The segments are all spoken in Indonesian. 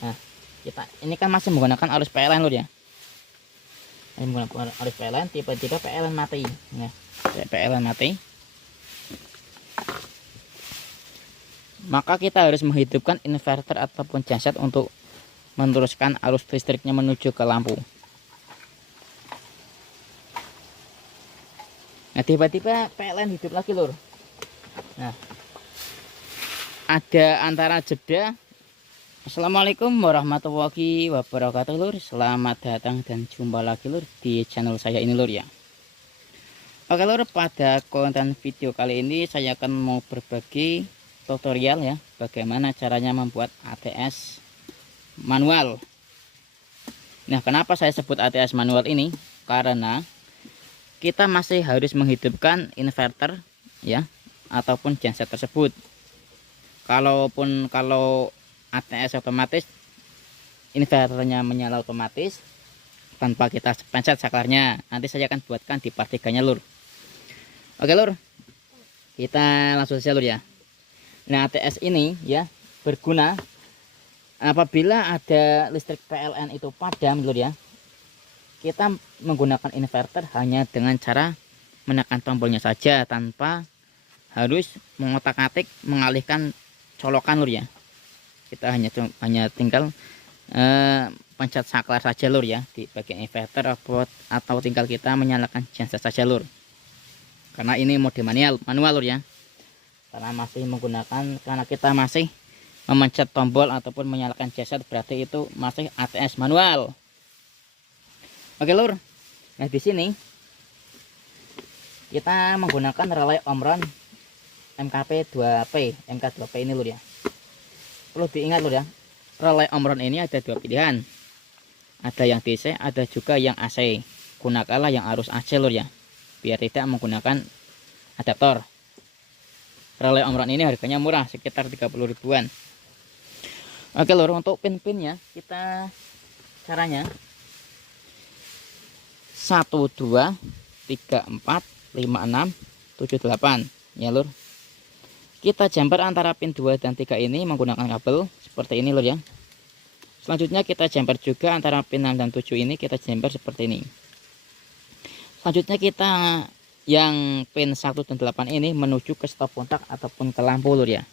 Nah, kita ini kan masih menggunakan arus PLN lur ya. Ini menggunakan arus PLN, tiba-tiba PLN mati. Nah, PLN mati. Maka kita harus menghidupkan inverter ataupun genset untuk meneruskan arus listriknya menuju ke lampu. Nah, tiba-tiba PLN hidup lagi lur. Nah, ada antara jeda. Assalamualaikum warahmatullahi wabarakatuh lur. Selamat datang dan jumpa lagi lur di channel saya ini lur ya. Oke lur, pada konten video kali ini saya akan mau berbagi tutorial ya, bagaimana caranya membuat ATS manual. Nah, kenapa saya sebut ATS manual ini? Karena kita masih harus menghidupkan inverter ya, ataupun genset tersebut. Kalau ATS otomatis, inverternya menyala otomatis tanpa kita pencet saklarnya. Nanti saya akan buatkan di part 3-nya lur. Oke lur, kita langsung saja lur ya. Nah, ATS ini ya berguna apabila ada listrik PLN itu padam lur ya. Kita menggunakan inverter hanya dengan cara menekan tombolnya saja tanpa harus mengotak-atik mengalihkan colokan lur ya. Kita hanya tinggal pencet saklar saja lur ya di bagian inverter atau tinggal kita menyalakan genset saja lur. Karena ini mode manual lur ya. Karena kita masih memencet tombol ataupun menyalakan genset, berarti itu masih ATS manual. Oke lur. Nah, di sini kita menggunakan relay Omron MK2P ini lur ya. Perlu diingat lur ya, relay Omron ini ada dua pilihan. Ada yang DC, ada juga yang AC. Gunakanlah yang arus AC lur ya, biar tidak menggunakan adaptor. Relay Omron ini harganya murah, sekitar 30 ribuan. Oke lur, untuk pin-pinnya kita caranya 1 2 3 4 5 6 7 8 ya lur. Kita jumper antara pin 2 dan 3 ini menggunakan kabel seperti ini lur ya. Selanjutnya kita jumper juga antara pin 6 dan 7 ini, kita jumper seperti ini. Selanjutnya kita yang pin 1 dan 8 ini menuju ke stop kontak ataupun ke lampu lur ya.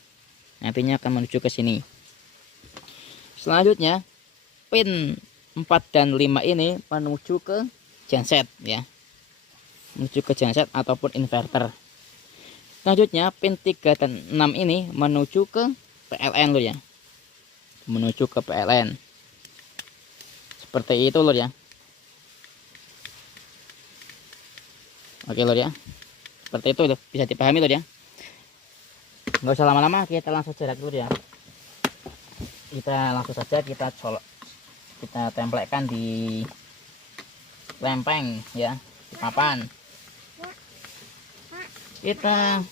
Nantinya akan menuju ke sini. Selanjutnya pin 4 dan 5 ini menuju ke genset ya, menuju ke genset ataupun inverter. Selanjutnya pin 3 dan 6 ini menuju ke PLN lur ya, menuju ke PLN seperti itu lur ya. Oke lur ya, seperti itu lur. Bisa dipahami lur ya. Nggak usah lama-lama, kita langsung cerak lur ya. Kita langsung saja kita templekkan di lempeng ya, di papan. Kita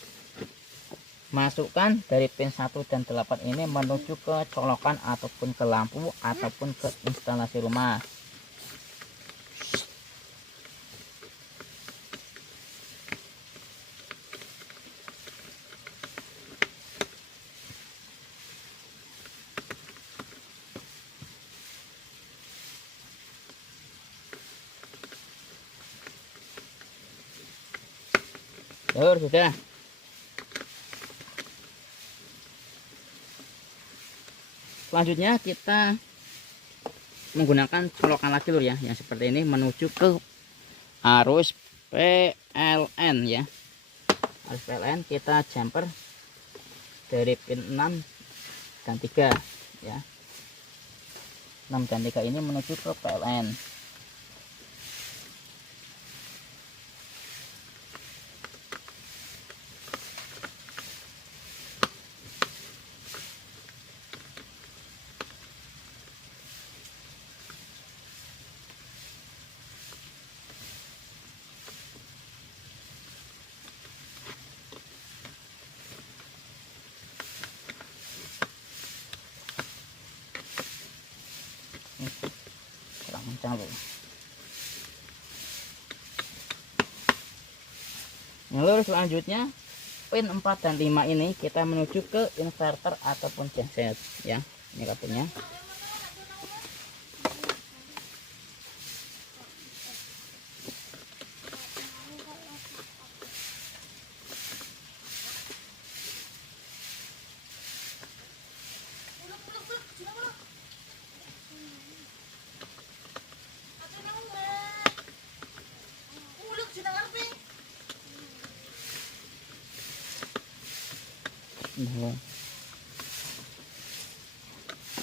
masukkan dari pin 1 dan 8 ini menuju ke colokan ataupun ke lampu ataupun ke instalasi rumah. Lur, sudah. Selanjutnya kita menggunakan colokan lagi lur ya, yang seperti ini menuju ke arus PLN ya. Arus PLN kita jumper dari pin 6 dan 3 ya. 6 dan 3 ini menuju ke PLN. Kurang kencang loh. Lalu selanjutnya pin 4 dan 5 ini kita menuju ke inverter ataupun genset ya. Ini kabelnya. Nah.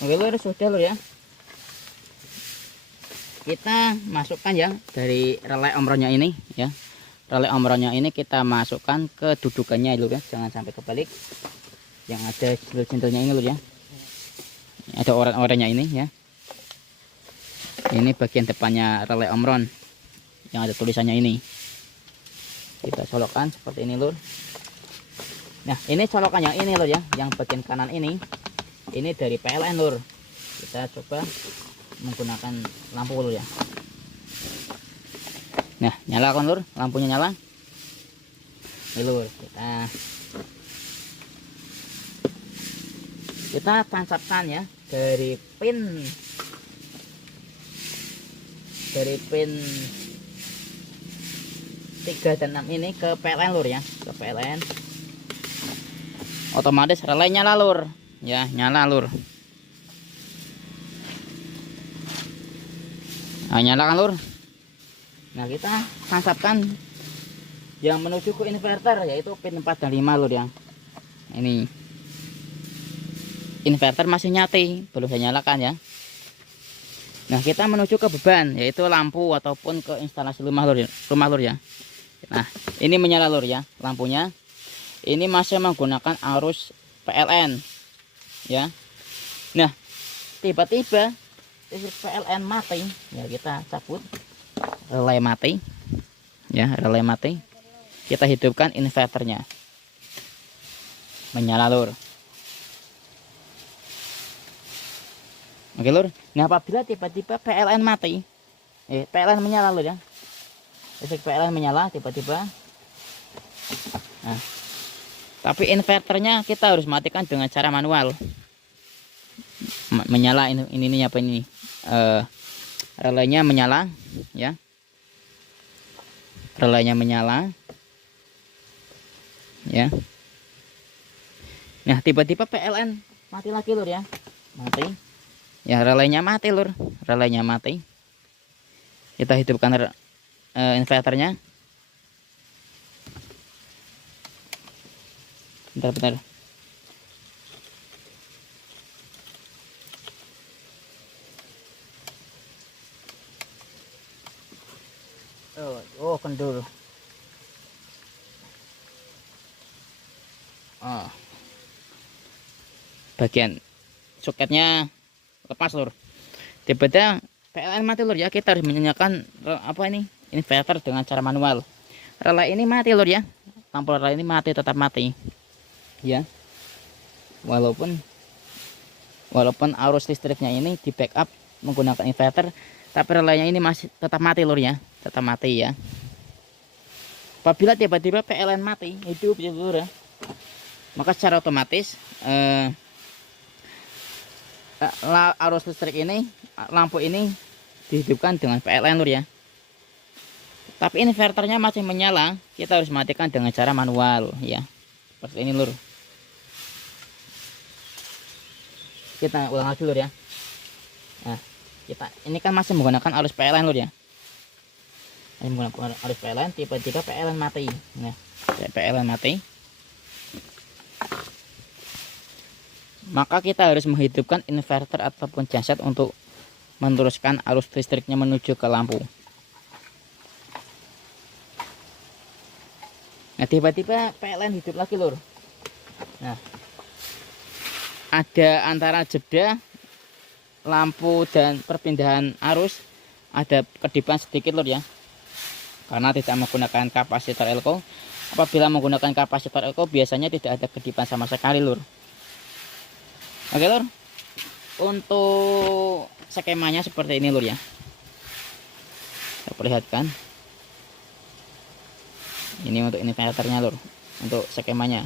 Oke lur, sudah lur ya. Kita masukkan ya dari relay omronnya ini ya. Relay omronnya ini kita masukkan ke dudukannya lur ya. Jangan sampai kebalik. Yang ada jendel-jendelnya ini lur ya. Ada oren-orennya ini ya. Ini bagian depannya relay omron yang ada tulisannya ini. Kita colokkan seperti ini lur. Nah ini colokannya ini lur ya, yang bagian kanan ini dari PLN lur. Kita coba menggunakan lampu lur ya. Nah nyalakan lur, lampunya nyala. Ini lur, kita tancapkan ya dari pin 3 dan 6 ini ke PLN lur ya, ke PLN. Otomatis relay nyala lur ya, nyala lur. Nah, nyalakan lur. Nah kita tancapkan yang menuju ke inverter, yaitu pin 4 dan 5 lur ya. Ini inverter masih nyati, belum saya nyalakan ya. Nah kita menuju ke beban, yaitu lampu ataupun ke instalasi rumah lur ya. Nah ini menyala lur ya, lampunya ini masih menggunakan arus PLN ya. Nah tiba-tiba listrik PLN mati ya, kita cabut relay mati ya, relay mati. Kita hidupkan inverternya, menyala lur. Oke lur. Nah apabila tiba-tiba PLN mati, PLN menyala lur ya, listrik PLN menyala tiba-tiba. Nah, tapi inverternya kita harus matikan dengan cara manual. Menyala ini apa ini? Relaynya menyala ya. Relaynya menyala. Ya. Nah, tiba-tiba PLN mati lagi lur ya. Mati. Ya, relaynya mati lur. Relaynya mati. Kita hidupkan inverternya. Bentar. Oh kendur. Bagian soketnya lepas lur. Tiba-tiba PLN mati lur ya. Kita harus menyalakan apa ini? Inverter dengan cara manual. Relay ini mati lur ya. Lampu relay ini mati, tetap mati. Ya. Walaupun arus listriknya ini di backup menggunakan inverter, tapi relaynya ini masih tetap mati lur ya. Tetap mati ya. Apabila tiba-tiba PLN mati, hidup ya lur ya. Maka secara otomatis arus listrik ini, lampu ini dihidupkan dengan PLN lur ya. Tapi inverternya masih menyala, kita harus matikan dengan cara manual ya. Seperti ini lur. Kita ulang lagi lur ya. Nah, ini kan masih menggunakan arus PLN lur ya. Ini menggunakan arus PLN, tiba-tiba PLN mati. Nah, PLN mati. Maka kita harus menghidupkan inverter ataupun genset untuk meneruskan arus listriknya menuju ke lampu. Nah, tiba-tiba PLN hidup lagi lur. Nah, ada antara jeda lampu dan perpindahan arus, ada kedipan sedikit lur ya, karena tidak menggunakan kapasitor elko. Apabila menggunakan kapasitor elko biasanya tidak ada kedipan sama sekali lur. Oke lur, untuk skemanya seperti ini lur ya. Saya perlihatkan. Ini untuk inverternya lur, untuk skemanya.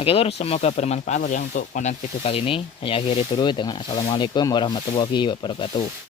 Oke lur, semoga bermanfaat lur ya untuk konten video kali ini. Saya akhiri dulu dengan assalamualaikum warahmatullahi wabarakatuh.